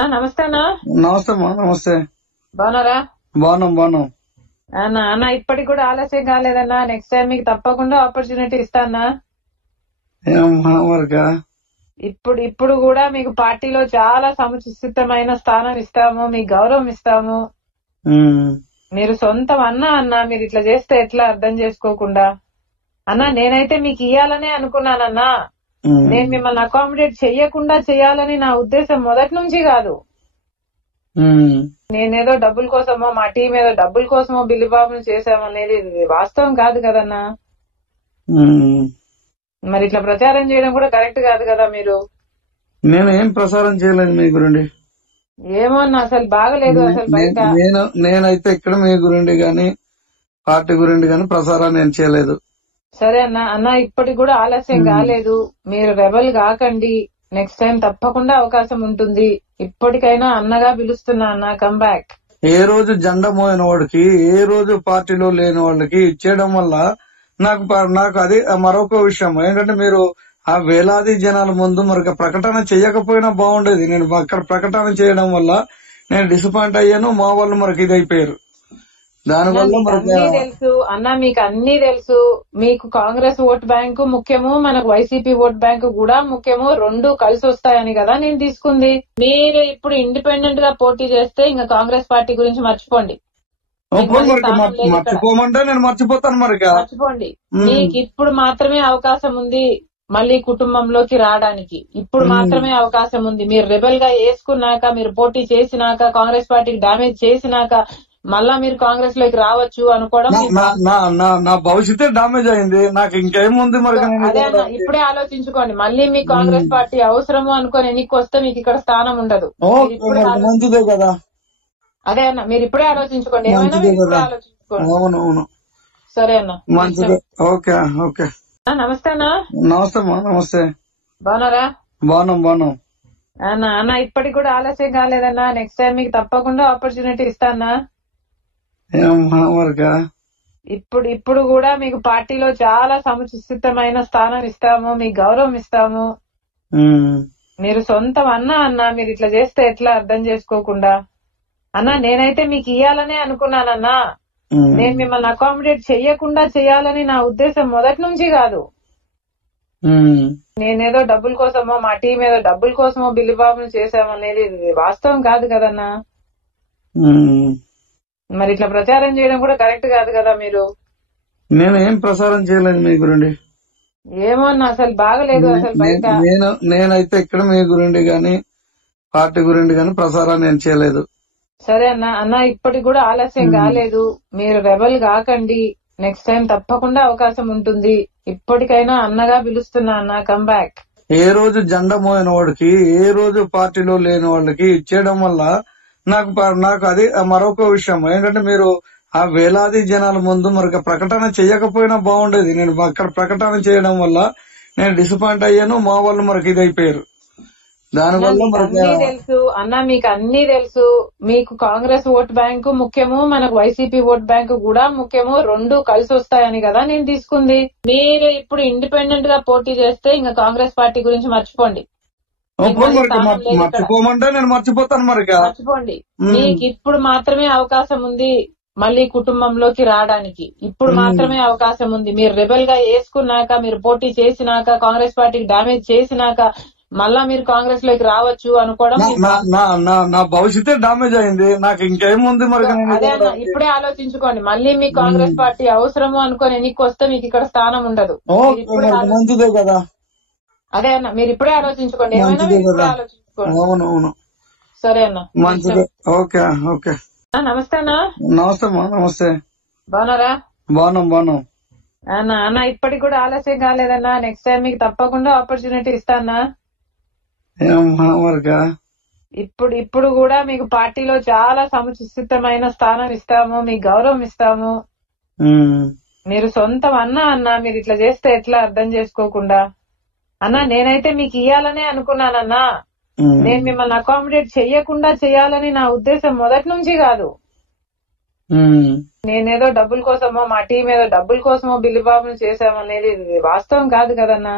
నమస్తే అన్న. నమస్తే అమ్మా. నమస్తే. బాగున్నారా? బాగున్నాం. అన్న ఇప్పటికి కూడా ఆలస్యం కాలేదన్నా. నెక్స్ట్ టైం మీకు తప్పకుండా ఆపర్చునిటీ ఇస్తానా. ఏమమ్మా మరిగా ఇప్పుడు కూడా మీకు పార్టీలో చాలా సముచితమైన స్థానం ఇస్తాము, మీకు గౌరవం ఇస్తాము. మీరు సొంతం అన్న మీరు ఇట్లా చేస్తే ఎట్లా అర్థం చేసుకోకుండా. అన్నా నేనైతే మీకు ఇయ్యాలనే అనుకున్నానన్నా. నేను మిమ్మల్ని అకామిడేట్ చెయ్యకుండా చేయాలని నా ఉద్దేశం మొదటి నుంచి కాదు. నేనేదో డబ్బుల కోసమో మా టీం ఏదో డబ్బుల కోసమో బిల్లిబాబుని చేశామనేది వాస్తవం కాదు కదన్నా. మరి ఇట్లా ప్రచారం చేయడం కూడా కరెక్ట్ కాదు కదా. మీరు నేను ఏం ప్రసారం చేయలేదు మీ గురించి. ఏమో అన్న అసలు బాగలేదు. అసలు బయట నేనైతే ఇక్కడ మీ గురించి గాని పార్టీ గురించి గాని ప్రసారం నేను చేయలేదు. సరే అన్న ఇప్పటికి కూడా ఆలస్యం కాలేదు. మీరు రెబల్ కాకండి. నెక్స్ట్ టైం తప్పకుండా అవకాశం ఉంటుంది. ఇప్పటికైనా అన్నగా పిలుస్తున్నా అన్న, కమ్ బ్యాక్. ఏ రోజు జెండా మోయిన వాడికి, ఏ రోజు పార్టీలో లేని వాళ్ళకి ఇచ్చేయడం వల్ల నాకు అది మరొక విషయం ఏంటంటే, మీరు ఆ వేలాది జనాల ముందు మరొక ప్రకటన చేయకపోయినా బాగుండేది. నేను అక్కడ ప్రకటన చేయడం వల్ల నేను డిసప్పాయింట్ అయ్యాను. మా వాళ్ళు మరొక ఇది అయిపోయారు. దానివల్ల తెలుసు అన్న, మీకు అన్ని తెలుసు. మీకు కాంగ్రెస్ ఓట్ బ్యాంకు ముఖ్యము, మనకు వైసీపీ ఓట్ బ్యాంకు కూడా ముఖ్యము. రెండు కలిసి వస్తాయని కదా నేను తీసుకుంది. మీరు ఇప్పుడు ఇండిపెండెంట్ గా పోటీ చేస్తే ఇంకా కాంగ్రెస్ పార్టీ గురించి మర్చిపోండి. మర్చిపోమంటే నేను మర్చిపోతాను. మర్చిపోండి. మీకు ఇప్పుడు మాత్రమే అవకాశం ఉంది మళ్ళీ కుటుంబంలోకి రావడానికి. ఇప్పుడు మాత్రమే అవకాశం ఉంది. మీరు రెబల్ గా వేసుకున్నాక, మీరు పోటీ చేసినాక, కాంగ్రెస్ పార్టీకి డామేజ్ చేసినాక మళ్ళా మీరు కాంగ్రెస్ లోకి రావచ్చు అనుకోవడం. నా భవిష్యత్తే డామేజ్ అయింది. నాకు ఇంకేముంది మరి. అదే అన్న, ఇప్పుడే ఆలోచించుకోండి. మళ్ళీ మీ కాంగ్రెస్ పార్టీ అవసరము అనుకోని ఎన్నిక వస్తే మీకు ఇక్కడ స్థానం ఉండదు. మంచిదే కదా. అదే అన్న, మీరు ఇప్పుడే ఆలోచించుకోండి. ఏమైనా ఇప్పుడే ఆలోచించుకోండి. అవును. సరే అన్న. మంచిదే. ఓకే. నమస్తే అన్న. నమస్తే అమ్మా. నమస్తే. బాగున్నారా? బాగున్నాం. అన్న ఇప్పటికి కూడా ఆలస్యం కాలేదన్నా. నెక్స్ట్ టైం మీకు తప్పకుండా ఆపర్చునిటీ ఇస్తానా. ఏమమ్మా మరిగా ఇప్పుడు కూడా మీకు పార్టీలో చాలా సముచితమైన స్థానం ఇస్తాము, మీకు గౌరవం ఇస్తాము. మీరు సొంతం అన్న మీరు ఇట్లా చేస్తే ఎట్లా అర్థం చేసుకోకుండా. అన్నా నేనైతే మీకు ఇయ్యాలనే అనుకున్నానన్నా. నేను మిమ్మల్ని అకామిడేట్ చెయ్యకుండా చేయాలని నా ఉద్దేశం మొదటి నుంచి కాదు. నేనేదో డబ్బుల కోసమో మా టీం ఏదో డబ్బుల కోసమో బిల్లిబాబుని చేశామనేది వాస్తవం కాదు కదన్నా. మరి ఇట్లా ప్రచారం చేయడం కూడా కరెక్ట్ కాదు కదా. మీరు నేను ఏం ప్రసారం చేయలేదు మీ గురించి. ఏమో అన్న అసలు బాగలేదు. అసలు బయట నేనైతే ఇక్కడ మీ గురించి గాని పార్టీ గురించి గాని ప్రసారం నేను చేయలేదు. సరే అన్న ఇప్పటికి కూడా ఆలస్యం కాలేదు. మీరు రెబల్ కాకండి. నెక్స్ట్ టైం తప్పకుండా అవకాశం ఉంటుంది. ఇప్పటికైనా అన్నగా పిలుస్తున్నా అన్న, కమ్ బ్యాక్. ఏ రోజు జెండా మోయిన వాడికి, ఏ రోజు పార్టీలో లేని వాళ్ళకి ఇచ్చేయడం వల్ల నాకు అది మరొక విషయం ఏంటంటే, మీరు ఆ వేలాది జనాల ముందు మరొక ప్రకటన చేయకపోయినా బాగుండేది. నేను అక్కడ ప్రకటన చేయడం వల్ల నేను డిసప్పాయింట్ అయ్యాను. మా వాళ్ళు మరొక ఇది అయిపోయారు. దానివల్ల తెలుసు అన్న, మీకు అన్ని తెలుసు. మీకు కాంగ్రెస్ ఓట్ బ్యాంకు ముఖ్యము, మనకు వైసీపీ ఓట్ బ్యాంకు కూడా ముఖ్యము. రెండు కలిసి వస్తాయని కదా నేను తీసుకుంది. మీరు ఇప్పుడు ఇండిపెండెంట్ గా పోటీ చేస్తే ఇంకా కాంగ్రెస్ పార్టీ గురించి మర్చిపోండి. మర్చిపోమంటే నేను మర్చిపోతాను. మర్చిపోండి. మీకు ఇప్పుడు మాత్రమే అవకాశం ఉంది మళ్ళీ కుటుంబంలోకి రావడానికి. ఇప్పుడు మాత్రమే అవకాశం ఉంది. మీరు రెబల్ గా వేసుకున్నాక, మీరు పోటీ చేసినాక, కాంగ్రెస్ పార్టీకి డామేజ్ చేసినాక మళ్ళా మీరు కాంగ్రెస్ లోకి రావచ్చు అనుకోవడం. నా భవిష్యత్తే డామేజ్ అయింది. నాకు ఇంకేముంది మరి. అదే అన్న, ఇప్పుడే ఆలోచించుకోండి. మళ్ళీ మీ కాంగ్రెస్ పార్టీ అవసరము అనుకోని ఎన్నిక వస్తే మీకు ఇక్కడ స్థానం ఉండదు. మంచిదే కదా. అదే అన్న, మీరు ఇప్పుడే ఆలోచించుకోండి. ఏమైనా ఇప్పుడే ఆలోచించుకోండి. అవును. సరే అన్న. మంచిదే. ఓకే. నమస్తే అన్న. నమస్తే అమ్మా. నమస్తే. బాగున్నారా? బాగున్నాం. అన్న ఇప్పటికి కూడా ఆలస్యం కాలేదన్నా. నెక్స్ట్ టైం మీకు తప్పకుండా ఆపర్చునిటీ ఇస్తానా. ఏమమ్మా మరిగా ఇప్పుడు కూడా మీకు పార్టీలో చాలా సముచితమైన స్థానం ఇస్తాము, మీకు గౌరవం ఇస్తాము. మీరు సొంతం అన్న మీరు ఇట్లా చేస్తే ఎట్లా అర్థం చేసుకోకుండా. అన్నా నేనైతే మీకు ఇయ్యాలనే అనుకున్నానన్నా. నేను మిమ్మల్ని అకామిడేట్ చెయ్యకుండా చేయాలని నా ఉద్దేశం మొదటి నుంచి కాదు. నేనేదో డబ్బుల కోసమో మా టీం ఏదో డబ్బుల కోసమో బిల్లిబాబుని చేశామనేది వాస్తవం కాదు కదన్నా.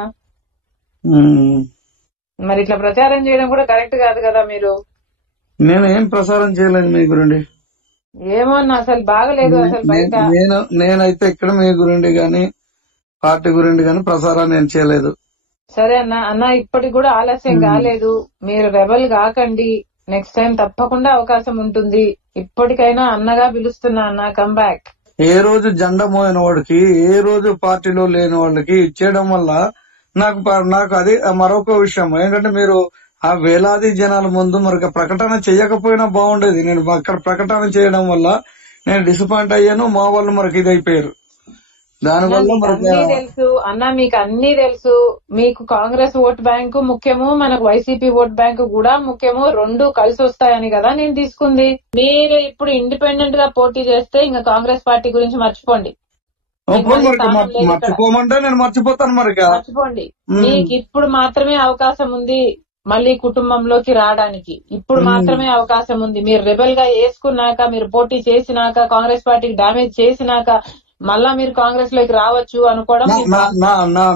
మరి ఇట్లా ప్రచారం చేయడం కూడా కరెక్ట్ కాదు కదా. మీరు నేనేం ప్రసారం చేయలేదు మీ గురించి. ఏమో అన్న అసలు బాగలేదు అసలు బయట. నేనైతే ఇక్కడ మీ గురించి గాని పార్టీ గురించి గాని ప్రసారం నేను చేయలేదు. సరే అన్న. అన్న ఇప్పటికి కూడా ఆలస్యం కాలేదు, మీరు రెబల్ కాకండి. నెక్స్ట్ టైం తప్పకుండా అవకాశం ఉంటుంది. ఇప్పటికైనా అన్నగా పిలుస్తున్నా అన్న, కమ్ బ్యాక్. ఏ రోజు జెండా మోయిన వాడికి, ఏ రోజు పార్టీలో లేని వాళ్ళకి ఇచ్చేయడం వల్ల నాకు అది మరొక విషయం ఏంటంటే మీరు ఆ వేలాది జనాల ముందు మరి ప్రకటన చేయకపోయినా బాగుండేది. నేను అక్కడ ప్రకటన చేయడం వల్ల నేను డిసప్పాయింట్ అయ్యాను. మా వాళ్ళు మనకి ఇది అయిపోయారు. దానివల్ల అన్నీ తెలుసు అన్న, మీకు అన్ని తెలుసు. మీకు కాంగ్రెస్ ఓట్ బ్యాంకు ముఖ్యము, మనకు వైసీపీ ఓట్ బ్యాంకు కూడా ముఖ్యము. రెండు కలిసి వస్తాయని కదా నేను తీసుకుంది. మీరు ఇప్పుడు ఇండిపెండెంట్ గా పోటీ చేస్తే ఇంకా కాంగ్రెస్ పార్టీ గురించి మర్చిపోండి. మర్చిపోమంటే నేను మర్చిపోతాను. మరి మర్చిపోండి. మీకు ఇప్పుడు మాత్రమే అవకాశం ఉంది మళ్ళీ కుటుంబంలోకి రావడానికి. ఇప్పుడు మాత్రమే అవకాశం ఉంది. మీరు రెబల్ గా వేసుకున్నాక, మీరు పోటీ చేసినాక, కాంగ్రెస్ పార్టీకి డామేజ్ చేసినాక మళ్ళా మీరు కాంగ్రెస్ లోకి రావచ్చు అనుకోవడం.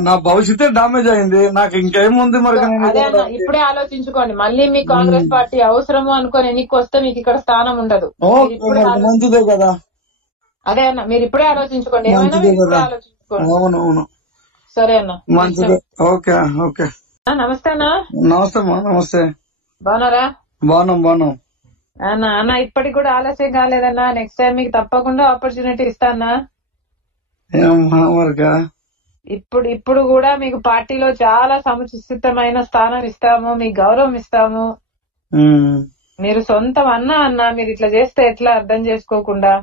నా భవిష్యత్తే డామేజ్ అయింది. నాకు ఇంకేముంది మరి. అదే అన్న, ఇప్పుడే ఆలోచించుకోండి. మళ్ళీ మీ కాంగ్రెస్ పార్టీ అవసరము అనుకోని ఎన్నిక వస్తే మీకు ఇక్కడ స్థానం ఉండదు. మంచిదే కదా. అదే అన్న, మీరు ఇప్పుడే ఆలోచించుకోండి. ఏమైనా ఇప్పుడే ఆలోచించుకోండి. అవునవును, సరే అన్న, మంచిదే. Okay okay. నమస్తే అన్న. నమస్తే అమ్మా. నమస్తే. బాగున్నారా? బాగున్నాం. అన్న ఇప్పటికి కూడా ఆలస్యం కాలేదన్నా. నెక్స్ట్ టైం మీకు తప్పకుండా ఆపర్చునిటీ ఇస్తానా. ఇప్పుడు కూడా మీకు పార్టీలో చాలా సముచితమైన స్థానం ఇస్తాము, మీకు గౌరవం ఇస్తాము. మీరు సొంతం అన్న మీరు ఇట్లా చేస్తే ఎట్లా అర్థం చేసుకోకుండా.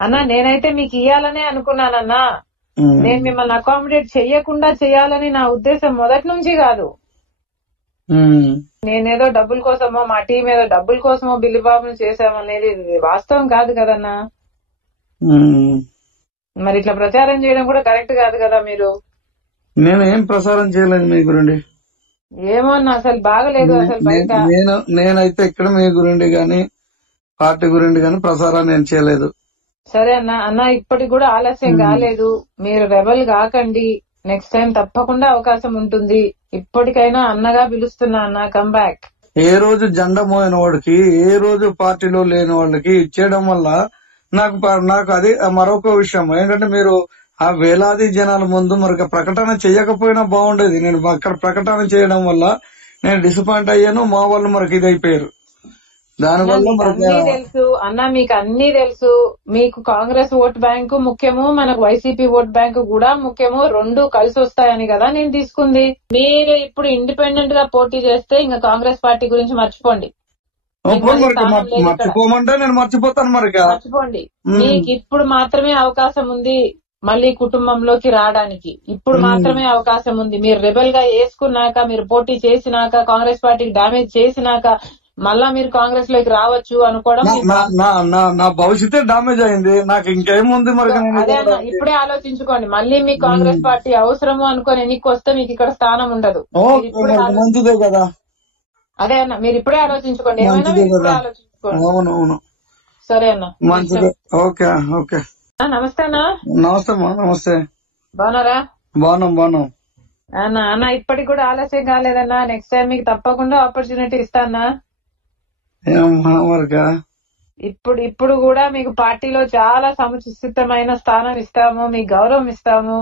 అన్నా నేనైతే మీకు ఇయ్యాలనే అనుకున్నానన్నా. నేను మిమ్మల్ని అకామిడేట్ చెయ్యకుండా చేయాలని నా ఉద్దేశం మొదటి నుంచి కాదు. నేనేదో డబ్బుల కోసమో, మా టీం ఏదో డబ్బుల కోసమో బిల్లిబాబును చేశామనేది వాస్తవం కాదు కదన్నా. మరి ఇట్లా ప్రచారం చేయడం కూడా కరెక్ట్ కాదు కదా. మీరు నేనేం ప్రసారం చేయలేదు మీ గురించి. ఏమో అన్న అసలు బాగలేదు అసలు బయట. నేనైతే ఇక్కడ మీ గురించి గాని పార్టీ గురించి గాని ప్రసారం నేను చేయలేదు. సరే అన్న ఇప్పటికి కూడా ఆలస్యం కాలేదు, మీరు రెబల్ కాకండి. నెక్స్ట్ టైం తప్పకుండా అవకాశం ఉంటుంది. ఇప్పటికైనా అన్నగా పిలుస్తున్నా అన్న, కమ్ బ్యాక్. ఏ రోజు జెండా మోయిన వాడికి, ఏ రోజు పార్టీలో లేని వాళ్ళకి ఇచ్చేయడం వల్ల నాకు అది మరొక విషయం ఏంటంటే మీరు ఆ వేలాది జనాల ముందు మరి ప్రకటన చేయకపోయినా బాగుండేది. నేను అక్కడ ప్రకటన చేయడం వల్ల నేను డిసప్పాయింట్ అయ్యాను. మా వాళ్ళు మనకి ఇది అయిపోయారు. దానివల్ల అన్నీ తెలుసు అన్న, మీకు అన్ని తెలుసు. మీకు కాంగ్రెస్ ఓట్ బ్యాంకు ముఖ్యము, మనకు వైసీపీ ఓట్ బ్యాంకు కూడా ముఖ్యము. రెండు కలిసి వస్తాయని కదా నేను తీసుకుంది. మీరు ఇప్పుడు ఇండిపెండెంట్ గా పోటీ చేస్తే ఇంకా కాంగ్రెస్ పార్టీ గురించి మర్చిపోండి. మర్చిపోమంటే నేను మర్చిపోతాను. మరి మర్చిపోండి. మీకు ఇప్పుడు మాత్రమే అవకాశం ఉంది మళ్ళీ కుటుంబంలోకి రావడానికి. ఇప్పుడు మాత్రమే అవకాశం ఉంది. మీరు రెబల్ గా వేసుకున్నాక, మీరు పోటీ చేసినాక, కాంగ్రెస్ పార్టీకి డామేజ్ చేసినాక మళ్ళా మీరు కాంగ్రెస్ లోకి రావచ్చు అనుకోవడం. నా భవిష్యత్తే డామేజ్ అయింది. నాకు ఇంకేముంది మరి. అదే అన్న, ఇప్పుడే ఆలోచించుకోండి. మళ్ళీ మీ కాంగ్రెస్ పార్టీ అవసరము అనుకోని ఎన్నిక వస్తే మీకు ఇక్కడ స్థానం ఉండదు. మంచిదే కదా. అదే అన్న, మీరు ఇప్పుడే ఆలోచించుకోండి. ఏమైనా ఇప్పుడే ఆలోచించుకోండి. అవునవును, సరే అన్న, మంచిదే. Okay okay. నమస్తే అన్న. నమస్తే అమ్మా. నమస్తే. బాగున్నారా? బాగున్నాం. అన్న ఇప్పటికి కూడా ఆలస్యం కాలేదన్నా. నెక్స్ట్ టైం మీకు తప్పకుండా ఆపర్చునిటీ ఇస్తానా. ఇప్పుడు కూడా మీకు పార్టీలో చాలా సముచితమైన స్థానం ఇస్తాము, మీకు గౌరవం ఇస్తాము.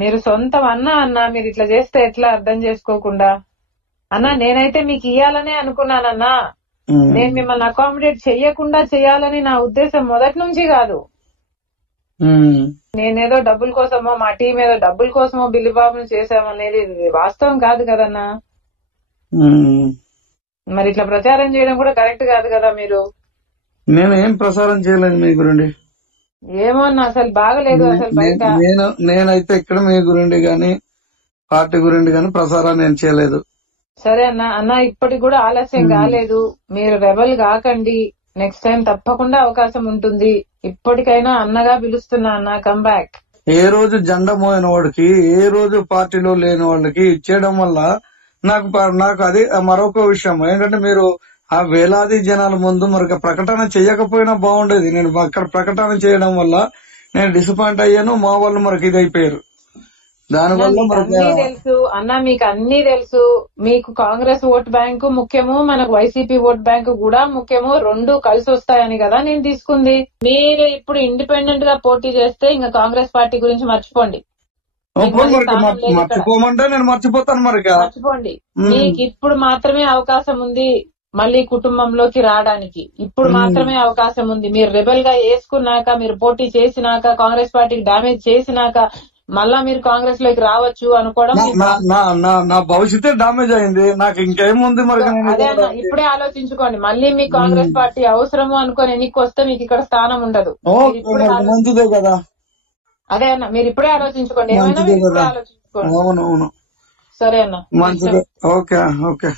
మీరు సొంతం అన్న మీరు ఇట్లా చేస్తే ఎట్లా అర్థం చేసుకోకుండా. అన్నా నేనైతే మీకు ఇయ్యాలనే అనుకున్నానన్నా. నేను మిమ్మల్ని అకామిడేట్ చెయ్యకుండా చేయాలని నా ఉద్దేశం మొదటి నుంచి కాదు. నేనేదో డబ్బుల కోసమో, మా టీం ఏదో డబ్బుల కోసమో బిల్లిబాబును చేశామనేది వాస్తవం కాదు కదన్నా. మరి ఇట్లా ప్రచారం చేయడం కూడా కరెక్ట్ కాదు కదా. మీరు నేనేం ప్రసారం చేయలేదు మీ గురించి. ఏమో అన్న అసలు బాగలేదు అసలు బయట. నేనైతే ఇక్కడ మీ గురించి గాని పార్టీ గురించి గాని ప్రసారం నేను చేయలేదు. సరే అన్న ఇప్పటికి కూడా ఆలస్యం కాలేదు, మీరు రెబల్ కాకండి. నెక్స్ట్ టైం తప్పకుండా అవకాశం ఉంటుంది. ఇప్పటికైనా అన్నగా పిలుస్తున్నా అన్న, కమ్ బ్యాక్. ఏ రోజు జెండా మోయిన వాడికి, ఏ రోజు పార్టీలో లేని వాళ్ళకి ఇచ్చేయడం వల్ల నాకు అది మరొక విషయం ఏంటంటే మీరు ఆ వేలాది జనాల ముందు మరి ప్రకటన చేయకపోయినా బాగుండేది. నేను అక్కడ ప్రకటన చేయడం వల్ల నేను డిసప్పాయింట్ అయ్యాను. మా వాళ్ళు మనకి ఇది అయిపోయారు. దానివల్ల మీకు మనకి అన్నీ తెలుసు అన్న, మీకు అన్నీ తెలుసు. మీకు కాంగ్రెస్ ఓట్ బ్యాంకు ముఖ్యము, మనకు వైసీపీ ఓట్ బ్యాంకు కూడా ముఖ్యము. రెండు కలిసి వస్తాయని కదా నేను తీసుకుంది. మీరు ఇప్పుడు ఇండిపెండెంట్ గా పోటీ చేస్తే ఇంకా కాంగ్రెస్ పార్టీ గురించి మర్చిపోండి. మర్చిపోమంటే నేను మర్చిపోతాను మరి. మర్చిపోండి. మీకు ఇప్పుడు మాత్రమే అవకాశం ఉంది మళ్ళీ కుటుంబంలోకి రావడానికి. ఇప్పుడు మాత్రమే అవకాశం ఉంది. మీరు రెబెల్ గా వేసుకున్నాక, మీరు పోటీ చేసినాక, కాంగ్రెస్ పార్టీకి డామేజ్ చేసినాక మళ్ళా మీరు కాంగ్రెస్ లోకి రావచ్చు అనుకోవడం నా భవిష్యత్తే డామేజ్ అయింది. నాకు ఇంకేముంది మరి. అదే అన్న, ఇప్పుడే ఆలోచించుకోండి. మళ్ళీ మీకు కాంగ్రెస్ పార్టీ అవసరము అనుకోని ఎన్నిక వస్తే మీకు ఇక్కడ స్థానం ఉండదు. మంచిదే కదా. అదే అన్న, మీరు ఇప్పుడే ఆలోచించుకోండి. ఏమైనా ఆలోచించుకోండి. అవునవును, సరే అన్న, మంచిదే. Okay okay.